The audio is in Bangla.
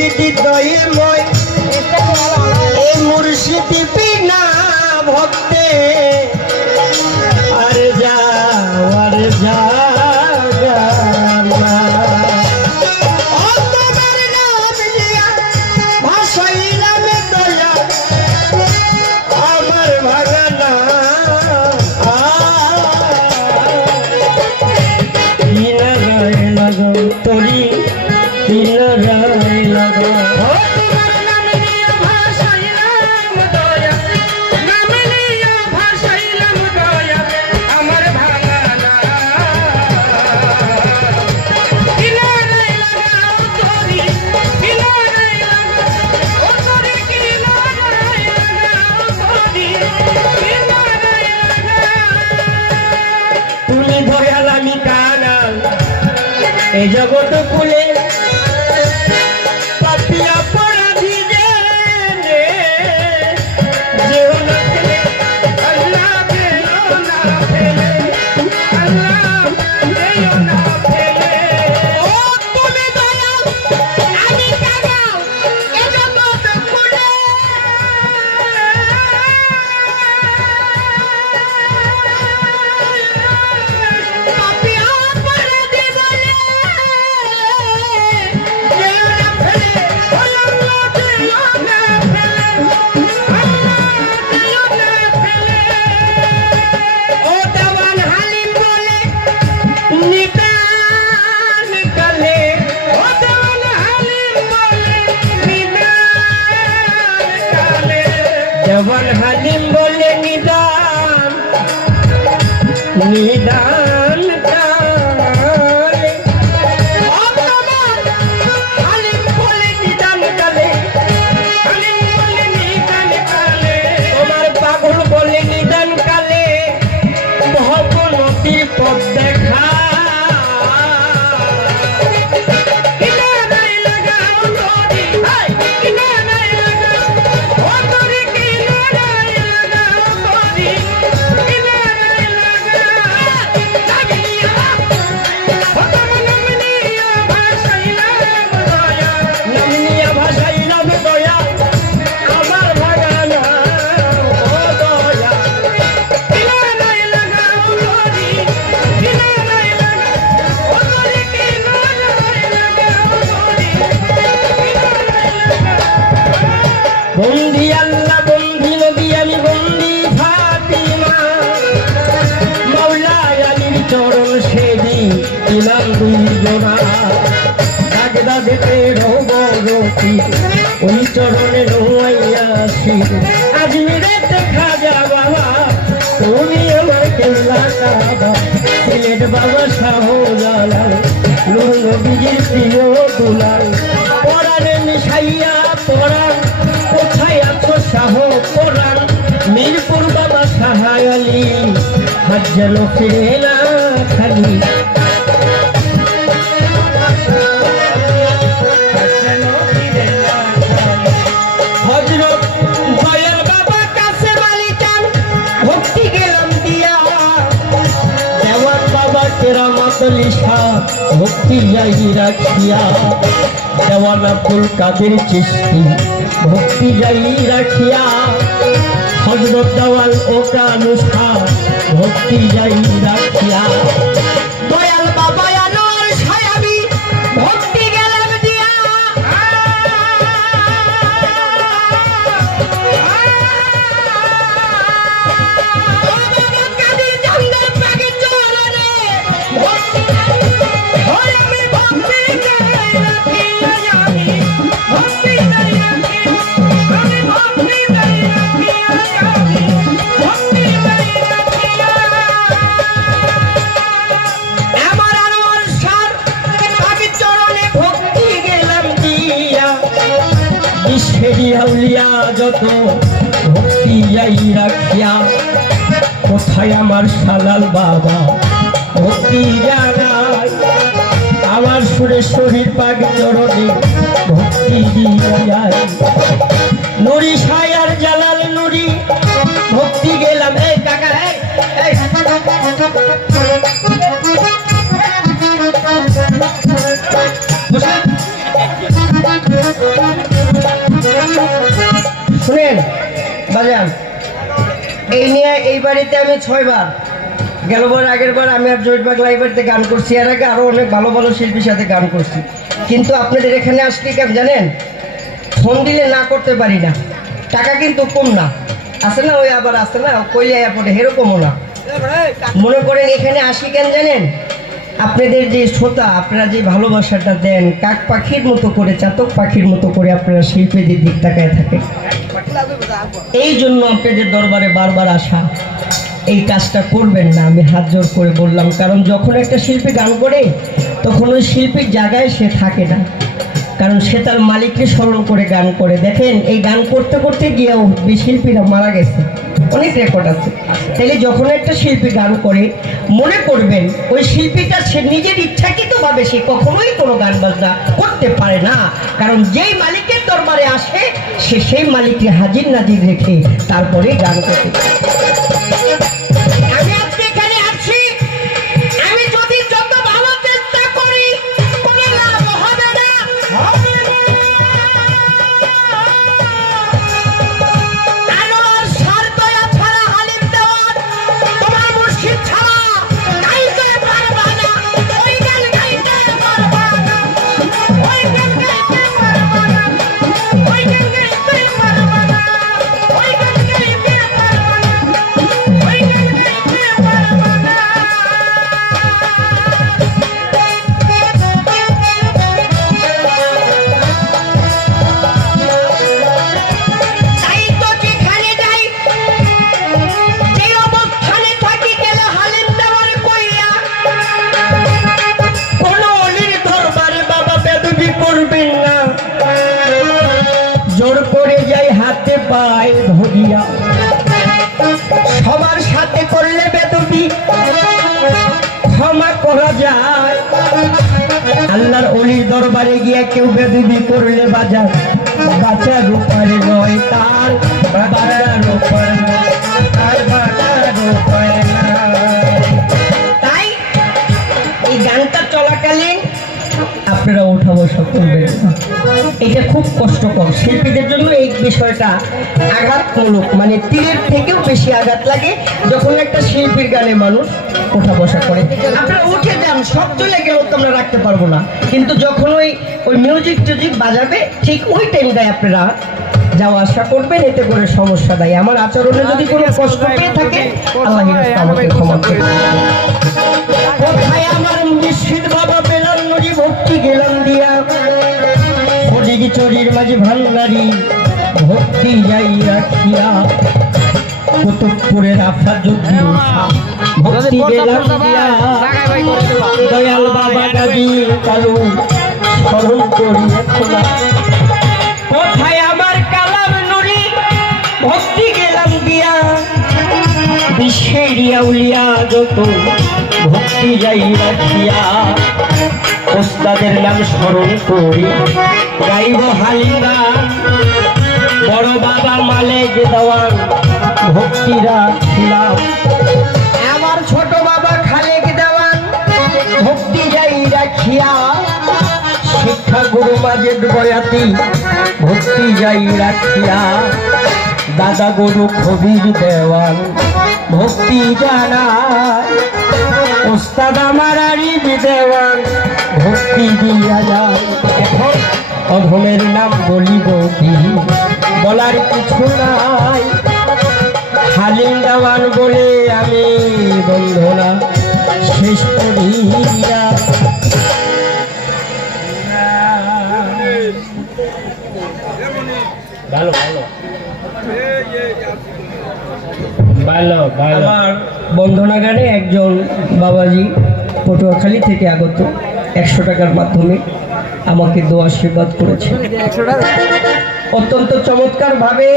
মুর্শিদি দয়াময় এই মুর্শিদি বিনা ভক্তে আর যাওয়ার জায়গা না। ও তোমার নাম নিয়া ভাসাইলাম দয়া আমার ভাগানা কিনারায় লাগাও তরি কিনারায় লাগাও। তুমি দয়াল আমি কানাল এই জগৎ কুলে পাপিয়া পরাধী জেনে যেও না ফেলে আল্লাহ যেও না ফেলে আল্লাহ যেও না ফেলে। ও তুমি দয়াল আমি কানাল এই জগৎ কুলে দেওয়ান হালিম বলে নিদান নিদান কালে হালিম বলে নিদান কালে হালিম বলে নিদান কালে তোমার পাগল বলে নিদান কালে ভবনতির পথ দেখা বন্দি আল্লাহ বন্দি নবী আমি বন্দি ফাতিমা মাওলা আলীর চরণ সেবি ইলাম দুইজনা দাগদাগেতে রবরতি ওই চরণে রোয়াইয়াছি আজমিরেতে খাজা বাবা তুমি আমার কেল্লা কাবা সিলেট বাবা শাহজালাল নূর নবীর প্রিয় দুলাল পরাণে মিশাইয়া পরাণ কোথায় আছো শাহ কোরআন মিরপুর বাবা সাহায় আলী হাত যেন ফিরে না খালি হযরত দয়াল বাবা কাছে মালিকান ভক্তি গেলাম দিয়া দেওয়ান বাবা কেরামত লিশা ভক্তি যাই রাখিয়া দেওয়ান আব্দুল কাদের চিশতি ভক্তি যাই রাখিয়া হযরত দেওয়াল ওকা নুসখা ভক্তি যাই রাখিয়া দয়াল বাবা আনোয়ার সায়াবি ভক্তি গেলাম দিয়া কাদের জানদার পাগের চরণে আমি ভক্তি যাই রাখিয়া ভক্তি যাই আউলিয়া যত ভক্তি যাই রাখিয়া কোথায় আমার সালাল বাবা ভক্তি জানাই আমার সুরেশ্বরীর পাক চরণে ভক্তি দিয়ে যায় নুরি সায়ার জালাল নুরি ভক্তি গেলাম এই কাকা এই বাড়িতে আমি 6 বার, গেলবার আগের বার আমি আর জয়িত বাগলা এই বাড়িতে গান করছি, এর আগে আরও অনেক ভালো ভালো শিল্পীর সাথে গান করছি। কিন্তু আপনাদের এখানে আসলে কেন জানেন, ফোন দিলে না করতে পারি না। টাকা কিন্তু কম না, আছে না, ওই আবার আছে না কইলে পড়ে, এরকমও না। মনে করেন এখানে আসি কেন জানেন, আপনাদের যে শ্রোতা, আপনারা যে ভালোবাসাটা দেন, কাক পাখির মতো করে, চাতক পাখির মতো করে আপনারা শিল্পীদের দিক তাকায় থাকেন, এই জন্য আপনাদের দরবারে বারবার আসা। এই কাজটা করবেন না, আমি হাত জোর করে বললাম। কারণ যখন একটা শিল্পী গান করে তখন ওই শিল্পীর জায়গায় সে থাকে না, কারণ সে তার মালিককে স্মরণ করে গান করে। দেখেন এই গান করতে করতে গিয়েও শিল্পীরা মারা গেছে, অনেক রেকর্ড আছে। তাহলে যখন একটা শিল্পী গান করে মনে করবেন ওই শিল্পীটা সে নিজের ইচ্ছাকৃতভাবে সে কখনোই কোনো গান বাজনা করতে পারে না, কারণ যেই মালিকের দরবারে আসে সে সেই মালিককে হাজির নাজির রেখে তারপরে গান করতে পারে। আমি আজকে এখানে আছি, আমি যদি যত ভালো চেষ্টা করি কোনো লাভ হবে না। আনোয়ার সারদয়া ছাড়া, হালিম দেওয়ান তোমার মুর্শিদ ছাড়া গাইতে পারবা না, ওই গান গাইতে পারবা না, ওই গান গাইতে পারবা না, ওই গান গাইতে পারবা না, ওই গান গাইতে পারবা না, ওই গান গাইতে পারবা না। তাই তো যেখানে যাই, যে অবস্থানে থাকি, গেলে হালিম দেওয়ার কইয়া কোন অলির দরবারে বাবা বেদবি করবেন না। জোর করে যাই হাতে পায়ে ধরিয়া, সবার সাথে করলে বেদবি ক্ষমা করা যায়। আল্লাহর অলির দরবারে গিয়ে কেউ বেদবি করলে বাজার বাঁচার উপায় নয়, তার বাঁচার উপায় নয়, তার বাঁচার উপায় নয়। তাই এই গানটা চলাকালীন আপনারা ওঠা বসা করবেন না, এটা খুব কষ্টকর শিল্পীদের জন্য। এই বিষয়টা আঘাতমূলক, মানে তীরের থেকেও বেশি আঘাত লাগে যখন একটা শিল্পীর গানে মানুষ ওঠা বসা করে। আপনারা উঠে যান, সব চলে গেলেও তো আমরা রাখতে পারবো না, কিন্তু যখন ওই মিউজিক টিউজিক বাজাবে ঠিক ওই টাইমটায় আপনারা যাওয়া আসা করবেন, এতে করে সমস্যা নাই। আমার আচরণে যদি কোনো কষ্ট পেয়ে থাকে আল্লাহ আমাকে ক্ষমা করবেন। কোথায় আমার মুর্শিদ বাবা বেলাল নদী ভক্তি গেলাম দিয়া, ফটিক চরির মাঝে ভান্ডারি ভক্তি যাই রাখিয়া, কুতুবপুরের আফাজুদ্দিন ভক্তি গেলাম দিয়া, দয়াল বাবা গাজী কালু স্মরণ করি এখন। কোথায় আমার কালাম নুরি ভক্তি গেলাম দিয়া, বিশ্বের আউলিয়া যত ভক্তি যাই রাখিয়া, ওস্তাদের নাম স্মরণ করি গাইব হালিম গান, বড় বাবা মালিক দেওয়ান ভক্তি রাখিলাম, আমার ছোট বাবা খালেক দেওয়ান ভক্তি যাই রাখিয়া, শিক্ষা গুরু মাজেদ বয়াতি ভক্তি যাই রাখিয়া, দাদা গুরু কবির দেওয়ান ভক্তি জানায়, ওস্তাদ আমার আরিফ দেওয়ান ভক্তি দিয়া যায়। এখন অধমের নাম বলিব কি, বলার কিছু নাই, হালিম দেওয়ান বলে আমি বন্ধনা শেষ করিয়া। ভালো ভালো ভালো ভালো। আমার বন্ধনা গানে একজন বাবাজি পটুয়াখালী থেকে আগত 100 টাকার মাধ্যমে আমাকে দোয়া আশীর্বাদ করেছে। অত্যন্ত চমৎকার ভাবে